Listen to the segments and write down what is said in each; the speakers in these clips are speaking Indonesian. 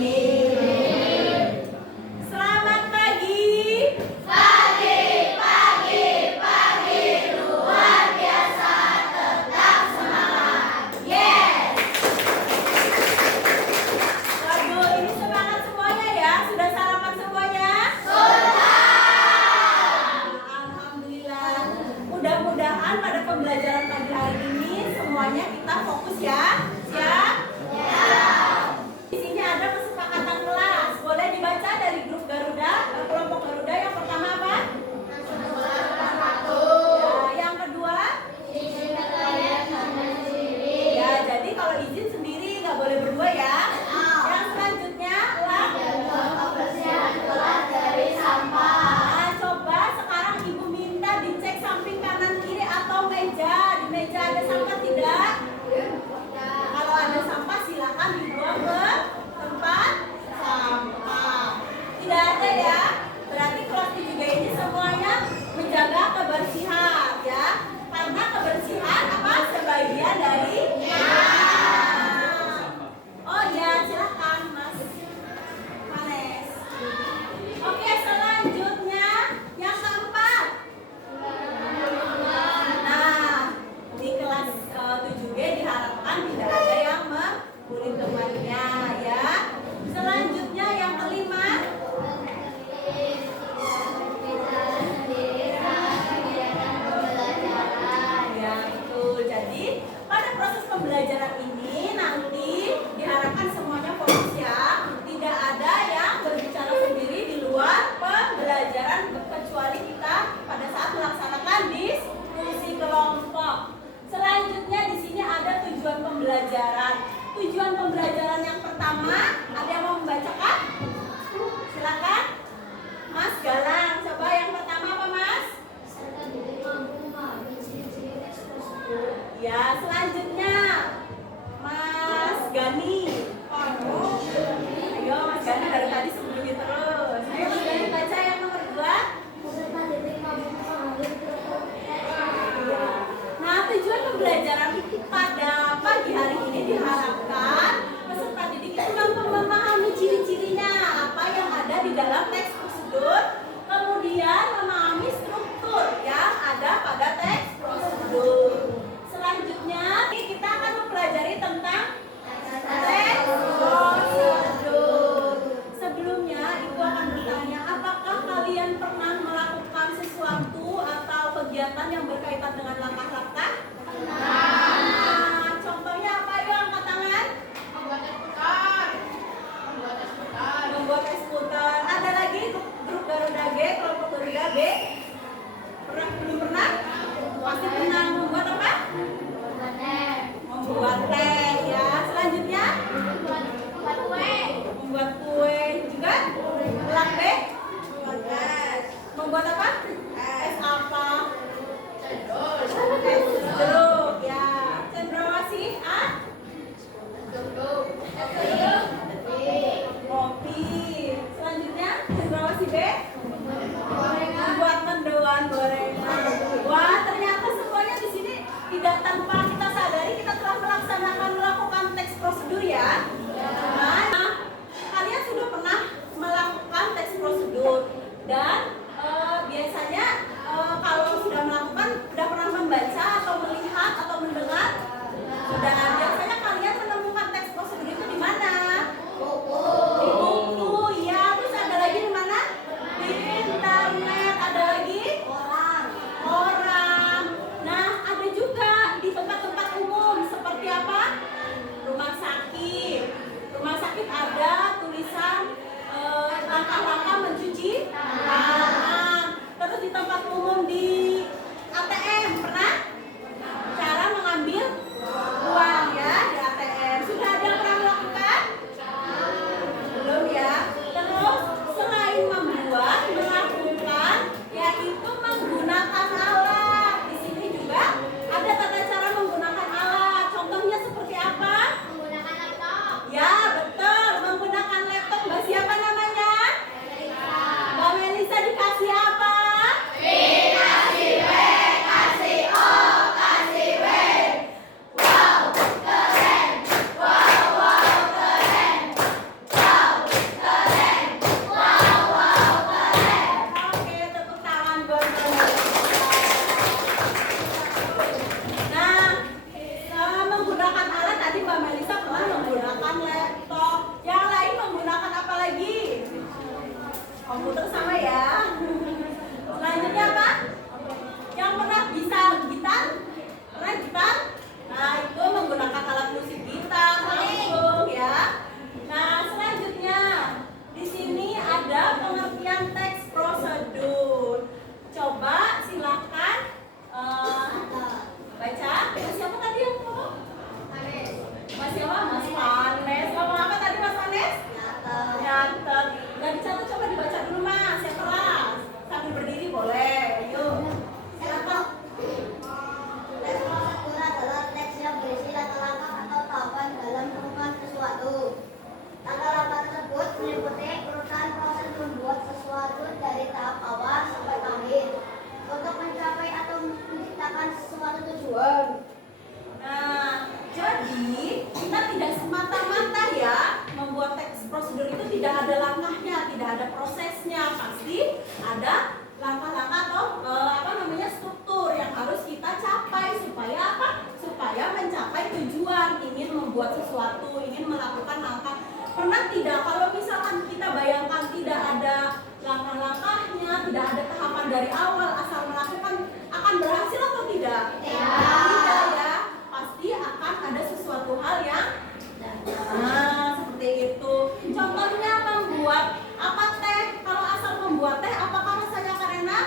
Selamat pagi. Pagi, luar biasa, tetap semangat. Yes. Waduh, ini semangat semuanya ya. Sudah sarapan semuanya? Sudah. Alhamdulillah. Mudah-mudahan pada pembelajaran pagi hari ini semuanya kita fokus ya. Siap? Di sini ada kesepakatan kelas. Boleh dibaca dari grup Garuda, kelompok Garuda. Yang pertama apa? Ya, yang kedua? Ya, jadi kalau izin sendiri nggak boleh berdua ya. Yang selanjutnya Nah, coba sekarang ibu minta dicek samping kanan kiri atau meja. Di meja ada sampah tidak? Kalau ada sampah silakan dibuang ke tempat sampah. Tidak ada ya? Berarti kelas 3 ini semuanya menjaga kebersihan ya. Karena kebersihan apa? Sebagian dari Oh ya, silakan Mas Manes. Oke, selanjutnya yang keempat. Nah, di kelas 7G diharapkan tidak ada yang membuli temannya ya. Selanjutnya yang kelima. Ya, betul. Jadi, pada proses pembelajaran ini nanti diharapkan semuanya fokus ya. Tidak ada yang berbicara sendiri di luar pembelajaran kecuali kita pada saat melaksanakan diskusi kelompok. Selanjutnya di sini ada tujuan pembelajaran. Tujuan pembelajaran yang pertama, ada yang mau membacakan? Silakan. Mas Galang, coba yang pertama apa Mas? Ya, selanjutnya Mas Gani. Ayo Mas Gani, dari tadi sebelumnya terus. Ayo Mas Gani baca yang nomor 2. Nah, tujuan pembelajaran pada pagi hari ini diharapkan peserta didik itu mampu memahami ciri-cirinya, apa yang ada di dalam teks prosedur, kemudian memahami struktur yang ada pada teks prosedur. Selanjutnya kita akan mempelajari tentang teks prosedur. Sebelumnya Ibu akan bertanya, apakah kalian pernah melakukan sesuatu atau kegiatan yang berkaitan dengan langkah-langkah? Nah, contohnya apa? Yuk angkat tangan. Membuat eksekutor. Ada lagi grup Garuda G, kelompok Garuda B. Belum pernah? Pasti pernah membuat apa? Membuat teh ya. Selanjutnya membuat kue juga. Pelak B. Membuat apa? Es apa? Es jeruk ya. Cendrawasih A. Kopi. Selanjutnya cendrawasih B. Membuat mendoan gorengan. Wah, ternyata semuanya di sini tidak tanpa kita sadari kita telah melakukan teks prosedur ya. Nah, kalian sudah pernah melakukan teks prosedur dan biasanya kalau sudah melakukan, sudah pernah membaca atau melihat atau mendengar, sudah. Biasanya kalian menemukan teks prosedur itu di mana? Di buku ya. Terus ada lagi di mana? Di meliputi urutan proses membuat sesuatu dari tahap awal sampai akhir untuk mencapai atau menciptakan suatu tujuan. Nah, jadi kita tidak semata-mata ya membuat teks prosedur itu tidak ada langkahnya, tidak ada prosesnya, pasti ada langkah-langkah atau struktur yang harus kita capai supaya apa? Supaya mencapai tujuan, ingin membuat sesuatu, ingin melakukan langkah. Pernah tidak kalau misalkan kita bayangkan tidak ada langkah-langkahnya, tidak ada tahapan dari awal, asal melakukan, akan berhasil atau tidak? Tidak ya. Pasti akan ada sesuatu hal yang seperti itu. Contohnya membuat apa teh? Kalau asal membuat teh, apakah rasanya akan enak?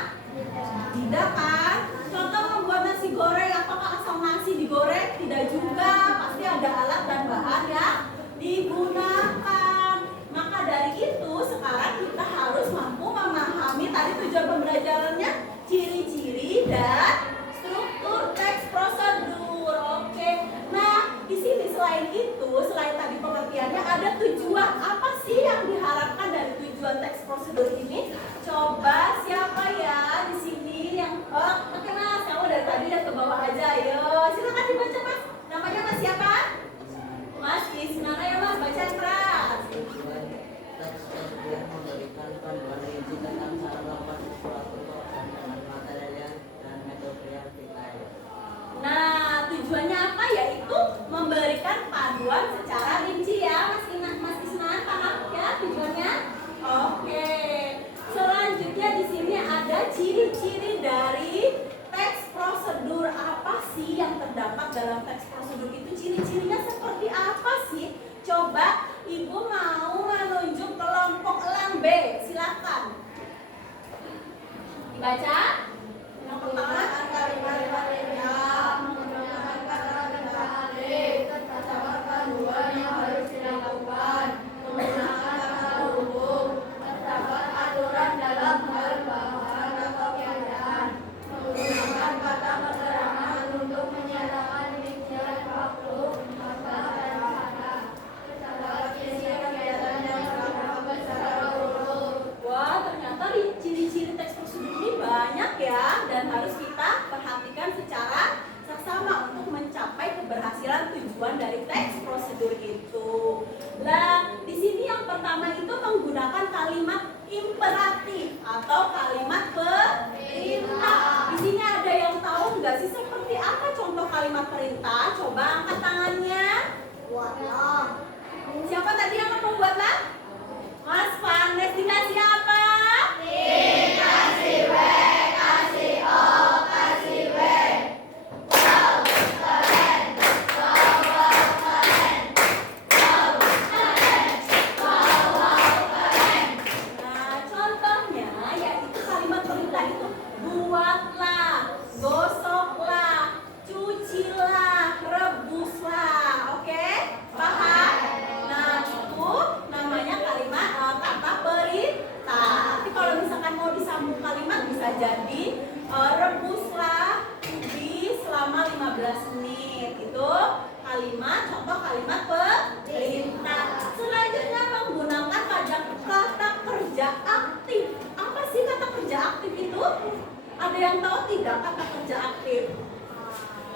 Tidak kan? Contoh membuat nasi goreng, apakah asal nasi digoreng? Tidak juga. Pasti ada alat dan bahan yang digunakan. Maka dari itu sekarang kita harus mampu memahami tadi tujuan pembelajarannya, ciri-ciri dan struktur teks prosedur. Oke. Nah, di sini selain itu, selain tadi pengertiannya, ada tujuan. Apa sih yang diharapkan dari tujuan teks prosedur ini? Coba siapa ya di sini yang kenal? Kamu dari tadi ya ke bawah aja. Ayo, silakan dibaca Mas. Namanya Mas siapa? Mas Ismana ya Mas, baca keras. Teks prosedur memberikan panduan rinci tentang cara melakukan sesuatu dengan materialnya dan metode yang detail. Nah, tujuannya apa? Yaitu memberikan panduan secara rinci ya, Mas Isnan, paham ya tujuannya? Oke. Selanjutnya di sini ada ciri-ciri dari teks prosedur. Apa sih yang terdapat dalam teks prosedur itu? Ciri-cirinya seperti apa sih? Coba Ibu mau menunjuk kelompok elang B, silakan. Dibaca. Yang pertama Kalimat-kalimat yang menggunakan kata-kata alif, terdapat panduan yang harus dilakukan, menggunakan kata hubung, terdapat aturan dalam hal bahan atau keadaan, menggunakan kata keterangan untuk menyatakan rincian waktu, masa dan cara, terdapat isi kegiatan yang dilakukan secara urut. Wah, ternyata ciri-ciri teks prosedur ini banyak ya, dan harus kita perhatikan secara seksama untuk mencapai keberhasilan tujuan dari teks prosedur itu. Nah, di sini yang pertama itu menggunakan kalimat imperatif atau kalimat perintah. Di sini ada yang tahu nggak sih seperti apa contoh kalimat perintah? Coba angkat tangannya. Buatlah. Siapa tadi yang mau membuatlah? Mas Vanes, dikasih apa? Kasih W, kasih O, kasih W. Nah, contohnya yaitu kalimat perintah itu buatlah, gosoklah, cucilah, rebuslah. Oke? Paham? Nah, itu namanya kalimat kata perintah. Nanti kalau misalkan mau disambung kalimat bisa jadi rebuslah ubi selama 15 menit. Itu kalimat, contoh kalimat perintah. Selanjutnya menggunakan kata kerja aktif. Apa sih kata kerja aktif itu? Ada yang tahu tidak kata kerja aktif?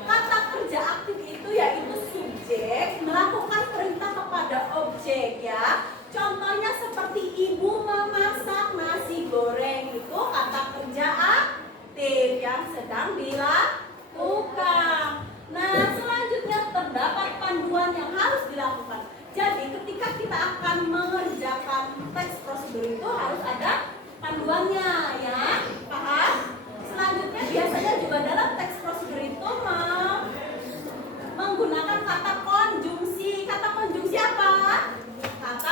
Kata kerja aktif itu yaitu subjek melakukan perintah kepada objek ya. Contohnya seperti ibu memasak nasi goreng, itu kata kerja aktif yang sedang dilakukan. Nah, selanjutnya terdapat panduan yang harus dilakukan. Jadi ketika kita akan mengerjakan teks prosedur itu harus ada panduannya ya. Paham? Selanjutnya biasanya juga dalam teks prosedur itu menggunakan kata konjungsi. Kata konjungsi apa? Kata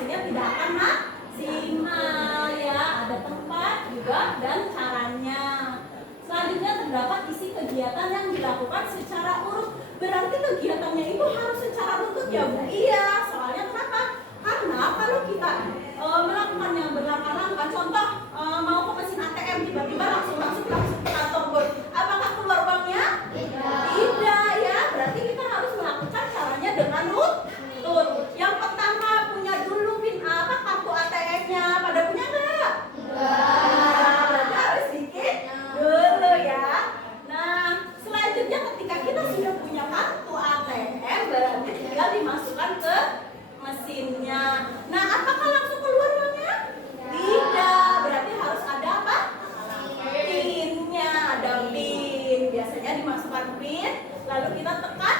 hasilnya tidak akan maksimal ya. Ada tempat juga dan caranya. Selanjutnya terdapat isi kegiatan yang dilakukan secara urut. Berarti kegiatannya itu harus secara urut ya Bu? Iya. Soalnya kenapa? Karena kalau kita melakukannya berlangkah-langkah, contoh mau ke mesin ATM tiba-tiba langsung masuk langsung ke kantong Bur. Apakah keluar uangnya? Tidak ya. Berarti kita harus melakukan caranya dengan urut. Yang pertama punya dulu kartu ATM-nya. Pada punya nggak? Berarti harus bikin dulu ya. Nah, selanjutnya ketika kita sudah punya kartu ATM, berarti tinggal dimasukkan ke mesinnya. Nah, apakah langsung keluar uangnya? Tidak. Berarti harus ada apa? PIN-nya. Ada PIN. Biasanya dimasukkan PIN, lalu kita tekan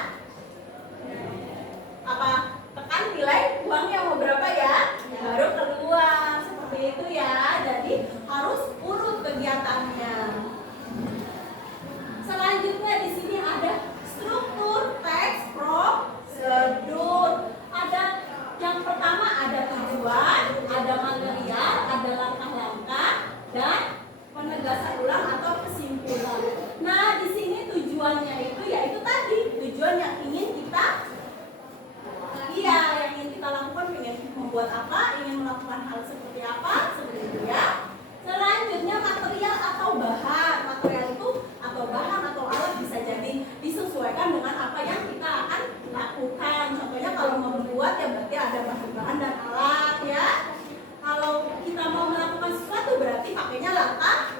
apa? Tekan nilai uangnya mau berapa ya? Baru keluar. Seperti itu ya. Jadi harus urut kegiatannya. Selanjutnya di sini ada struktur teks prosedur. Ada yang pertama ada tujuan, ada material, ada langkah-langkah, dan penegasan ulang atau kesimpulan. Nah, di sini tujuannya itu yaitu tadi tujuan yang ingin kita yang ingin kita lakukan, ingin membuat apa, ingin melakukan hal seperti apa, seperti itu ya. Selanjutnya material atau bahan. Material itu atau bahan atau alat bisa jadi disesuaikan dengan apa yang kita akan lakukan. Contohnya kalau mau membuat ya berarti ada bahan-bahan dan alat ya. Kalau kita mau melakukan sesuatu berarti pakainya langkah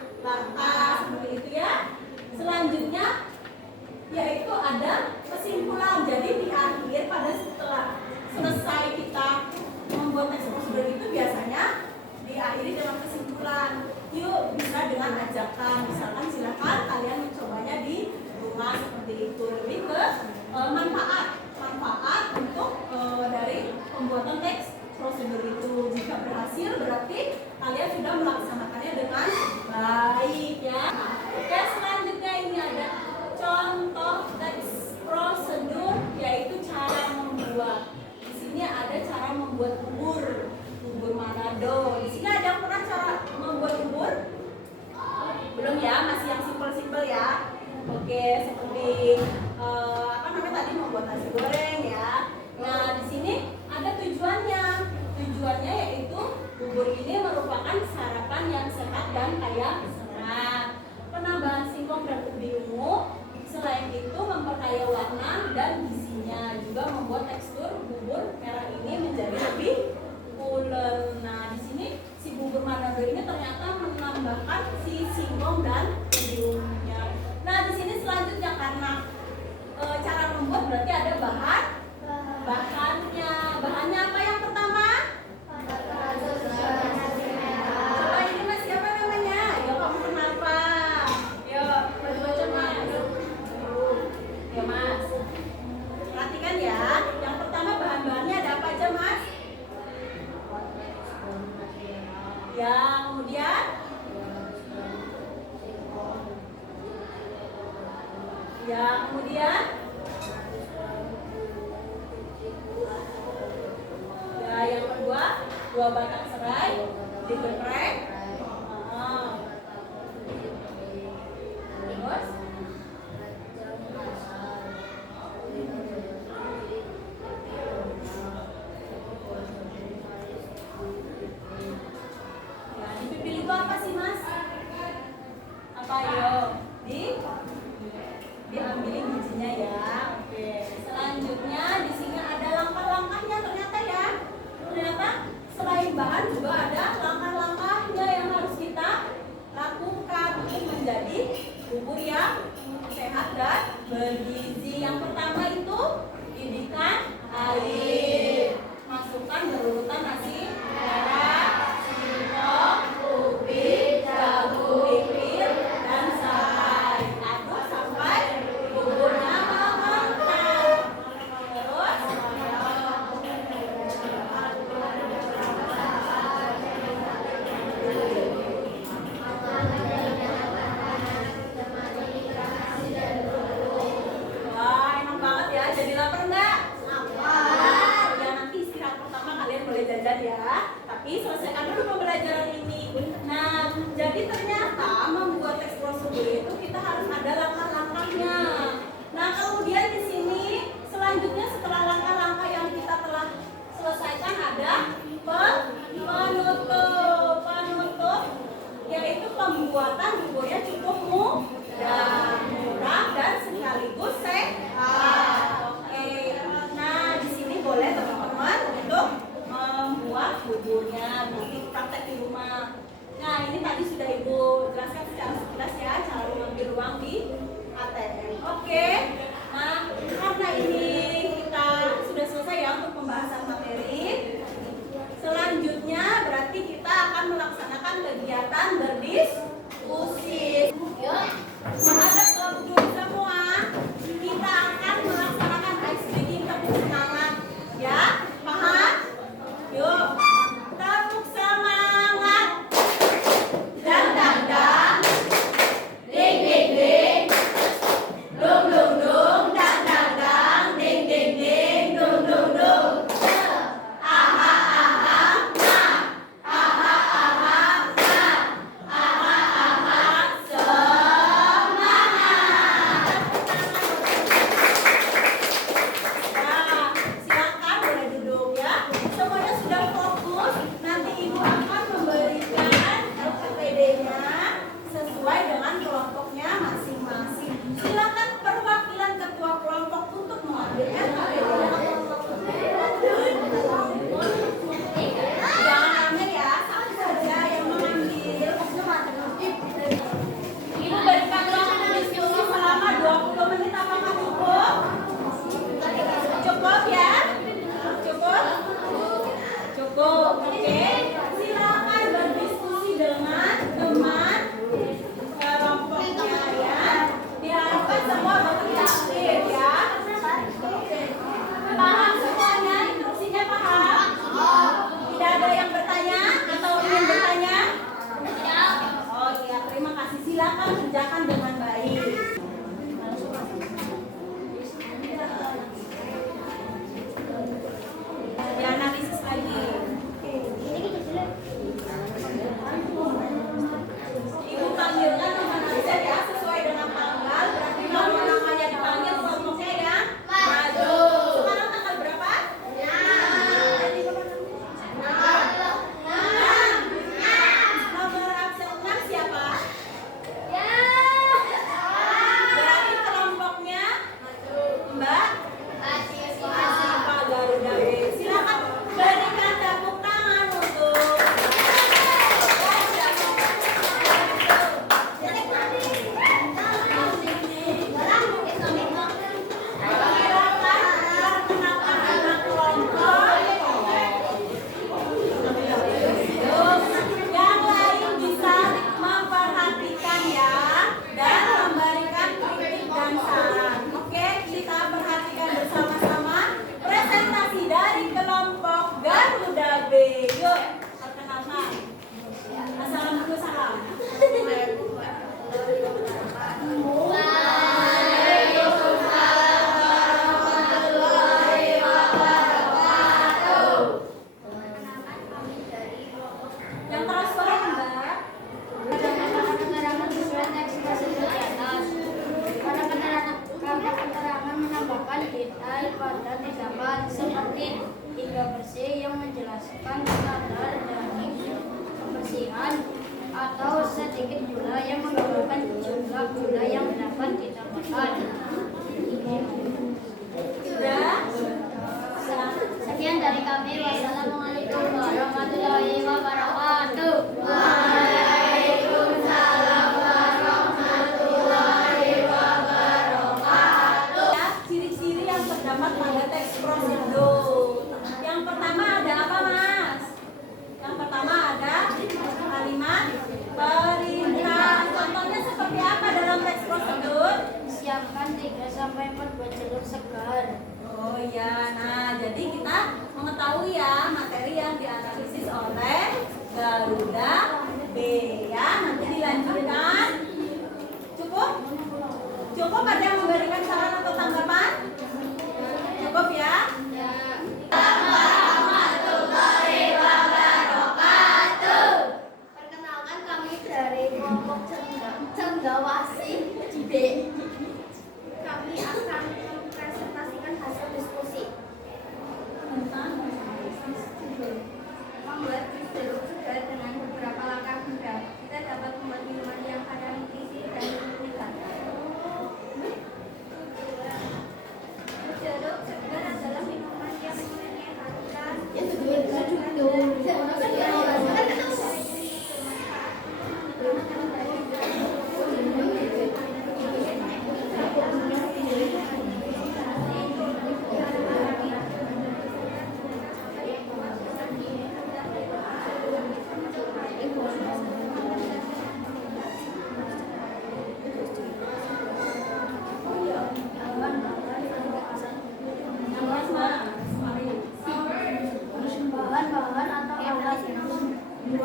seperti itu ya. Selanjutnya yaitu ada kesimpulan. Jadi di akhir pada setelah selesai kita membuat teks prosedur itu biasanya diakhiri dengan kesimpulan. Yuk, bisa dengan ajakan, misalkan silakan kalian mencobanya di rumah seperti itu. Lebih ke manfaat untuk dari pembuatan teks prosedur itu. Jika berhasil berarti kalian sudah melaksanakannya dengan baik ya. Oke, selanjutnya ini ada contoh teks prosedur, yaitu cara membuat. Di sini ada cara membuat bubur Manado. Di sini ada yang pernah cara membuat bubur? Belum ya, masih yang simpel-simpel ya. Oke, seperti tadi membuat nasi goreng ya. Nah, di sini ada tujuannya. Tujuannya yaitu bubur ini merupakan sarapan yang sehat dan kaya serat. Penambahan singkong dan ubi ungu. Selain itu memperkaya warna dan gizinya, juga membuat tekstur bubur merah ini menjadi lebih pulen. Nah, di sini si bubur Manado ini ternyata menambahkan si singkong dan ubi ungunya. Nah, di sini selanjutnya karena cara membuat berarti ada bahannya. Bahannya apa yang pertama? Coba ini Mas, siapa namanya? Ya, kamu kenapa? Yuk, baca Mas. Ya Mas. Perhatikan ya. Yang pertama bahan-bahannya ada apa aja Mas? Ya, kemudian yang kedua 2 batang serai digeprek. Terus dipilih itu apa sih Mas? Apa yo? Diambilin bijinya ya. Oke. Selanjutnya di sini ada langkah-langkahnya ternyata ya. Ternyata selain bahan juga ada langkah-langkahnya ya pembelajaran ini. Nah, jadi ternyata membuat teks prosedur itu kita harus ada langkah-langkahnya. Nah, kemudian di sini selanjutnya setelah langkah-langkah yang kita telah selesaikan ada penutup, yaitu pembuatan bukunya cukup mudah, murah dan sekaligus sehat. Oke. Nah, di sini boleh teman-teman untuk membuat bukunya, nanti praktek di rumah. Nah, ini tadi sudah Ibu jelaskan secara sekilas ya, cara mengambil uang di ATM. Oke. Nah, karena ini kita sudah selesai ya untuk pembahasan materi. Selanjutnya berarti kita akan melaksanakan kegiatan berdiskusi. Yuk, menghadap ke guru semua, kita akan melaksanakan ice breaking tepuk semangat. Ya, paham? Yuk, tepuk semangat. Dang dang dang, ding ding ding, dung dung dung, dang dang dang, ding ding ding, dung dung dung. Silakan boleh duduk ya. Semuanya sudah fokus. Nanti Ibu akan memberikan LPPD-nya sesuai dengan kelompoknya masing-masing. Silakan perwakilan ketua kelompok untuk mengambil LPPD-nya. Jangan rame ya, satu saja yang mengambil. Ibu berikan waktu diskusi selama 20 menit. Apakah cukup? Cukup ya? Cukup? Cukup. Oke. Silakan berdiskusi dengan teman kelompoknya ya. Diharapkan semua bekerja aktif ya. Paham semuanya? Instruksinya paham? Tidak ada yang bertanya atau ingin bertanya? Oh iya, terima kasih. Silakan kerjakan dengan baik. Dianalisis lagi. Ibu panggilkan teman absen ya sesuai dengan tanggal. Berarti kalau namanya dipanggil kelompoknya ya maju. Sekarang tanggal berapa? 6. Nomor absen 6 siapa? Berarti kelompoknya Mbak Pak Garuda B. Silakan berikan tepuk tangan untuk yang lain bisa memperhatikan ya dan memberikan kritik dan saran. Oke, kita perhatikan bersama-sama presentasi dari kelompok Garuda B. Yuk, perkenalkan. Assalamualaikum salam. Yang keras suara Mbak. Karena keterangan menambahkan detail pada tindakan seperti tiga bersih yang menjelaskan standar dari kebersihan atau sedikit gula yang menggambarkan jumlah gula yang dapat ditambahkan. Sudah? Sekian dari kami. Wassalamualaikum warahmatullahi wabarakatuh. Ya, ciri-ciri yang terdapat pada teks prosedur. Yang pertama ada apa, Mas? Yang pertama ada kalimat perintah. Contohnya seperti apa dalam teks prosedur? Siapkan 3-4 buah jeruk segar. Oh iya, nah jadi kita mengetahui ya materi yang dianalisis oleh Garuda B ya. Nanti dilanjutkan. Cukup? Cukup, ada yang memberikan saran atau tanggapan? Cukup ya? Warahmatullahi wabarakatuh.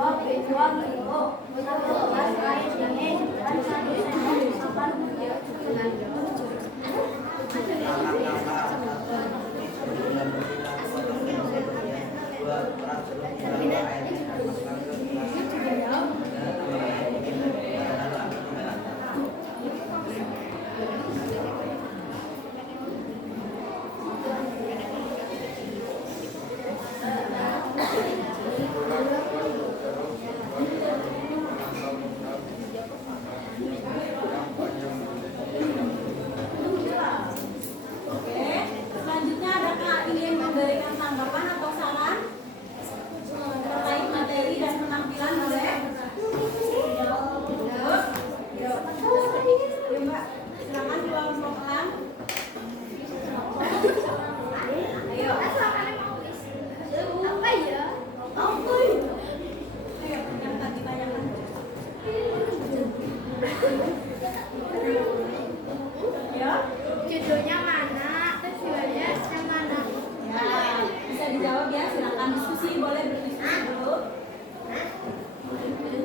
jawab visual guru. 11 kait gini dan 1 sendok masakan Oke, selanjutnya adakah ingin memberikan tanggapan atau saran terkait materi dan penampilan boleh? Yuk, Mbak, silakan kelompokkan. Ayo. apa ya? Ayo, yang tadi tanyakan. Ya. Judulnya mana? Terus jualnya yang mana? Ya, bisa dijawab ya. Silakan diskusi, boleh berdiskusi dulu.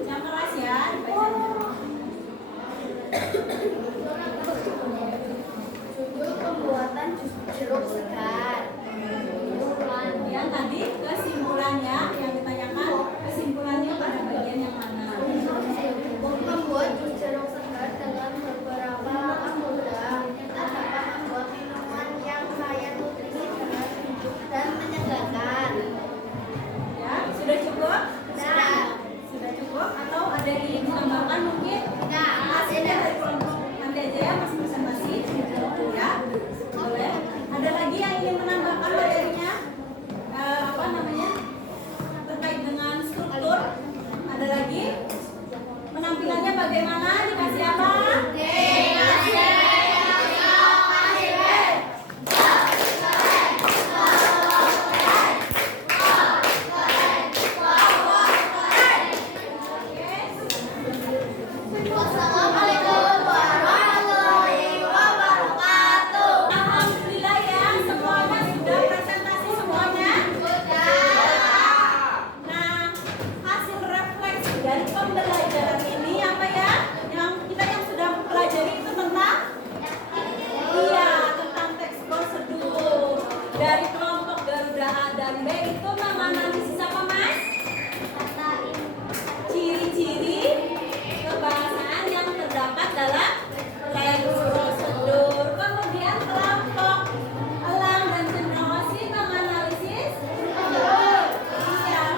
Yang keras ya, Judul pembuatan jus jeruk segar. kemudian tadi kesimpulannya yang ditanyakan, kesimpulannya pada bagian yang mana? Membuat jus jeruk segar dengan beberapa langkah mudah, kita dapat membuat minuman yang kaya nutrisi dan menyegarkan. Ya, sudah cukup? Sudah. Sudah cukup atau ada yang ingin ditambahkan mungkin? Nah, Hasilnya dari kelompok nanti aja ya, Mas presentasi. Ya, boleh. Ada lagi yang ingin menambahkan materinya? Apa namanya? Terkait dengan struktur? Ada lagi? Penampilannya bagaimana? Dikasih apa? Wassalamualaikum warahmatullahi wabarakatuh. Alhamdulillah ya, semuanya sudah presentasi semuanya. Nah, hasil refleksi dari pembelajaran ini apa ya? Yang sudah pelajari itu tentang tentang teks prosedur. Dari kelompok Garuda A dan B itu menganalisis apa, Mas? Ciri-ciri kebahasaan yang terdapat dalam teks prosedur. Kemudian kelompok Elang dan Cendrawasih menganalisis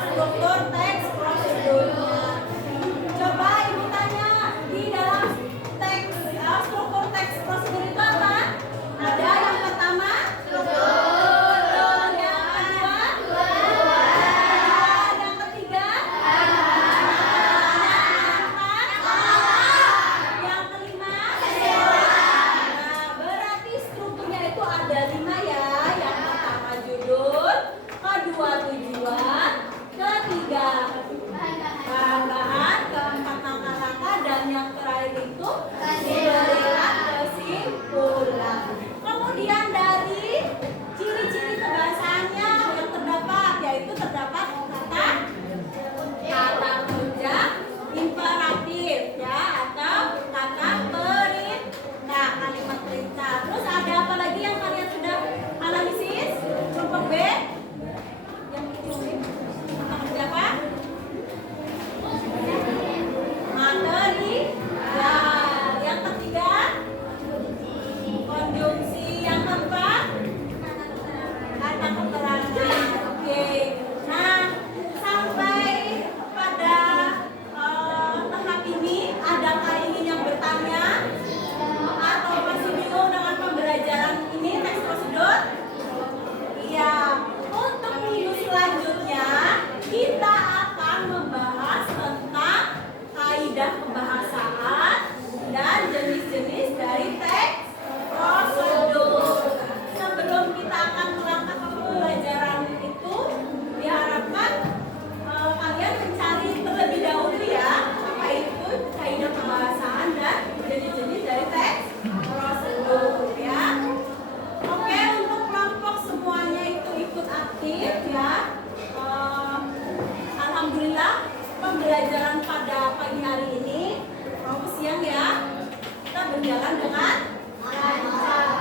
struktur teks prosedur. pembelajaran pada pagi hari ini maupun siang ya, kita berjalan dengan lancar.